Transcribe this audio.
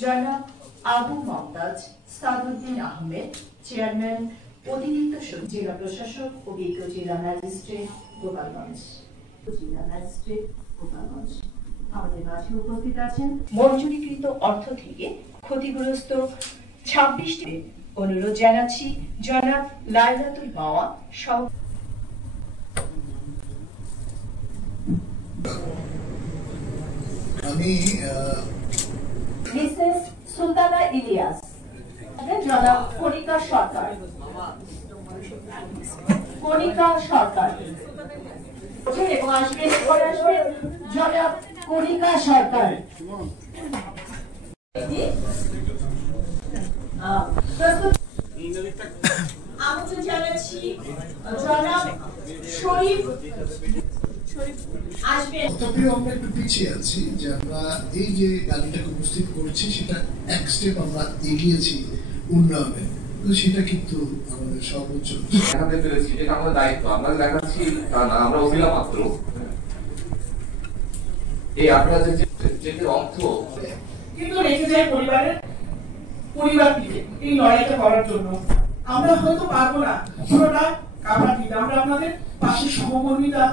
জনাব আবু মমতাজ সাদউদ্দিন আহমেদ, চেয়ারম্যান অতিরিক্ত জেলা প্রশাসক, অভিজ্ঞ জেলা ম্যাজিস্ট্রেট গোপালগঞ্জ। আমাদের মাঝে উপস্থিত আছেন মঞ্জুরিকৃত অর্থ থেকে ক্ষতিগ্রস্ত 26টি অনুরোধ জানাচ্ছি জনাব লাইলাতুল মাওয়া সহ। আমি মিসেস সুলতানা ইলিয়াস, জনাব কণিকা সরকার, এবং আসবেন জনাব কণিকা সরকার। আমন্ত্রণ জানাচ্ছি জনাব শরীফ আসবেন। তথাপিও আমরা একটু পিছিয়ে আছি যে আমরা এই যে গাড়িটাকে উপস্থিত করছি সেটা এক স্টেপ আমরা এগিয়েছি উন্নয়নে, সেটা কিন্তু আমাদের সর্বোচ্চ দেখাতে পেরেছি। এটা আমাদের দায়িত্ব, আমরা দেখাচ্ছি তা না, আমরা অভিলা মাত্র। এই আপনারা যে অর্থ কিন্তু রেখে যায় পরিবারটিকে এই লড়াইটা করার জন্য। আমরা হয়তো পারবো না পুরোটা কাভার দিতে, আমরা আপনাদের পাশে সহমর্মিতা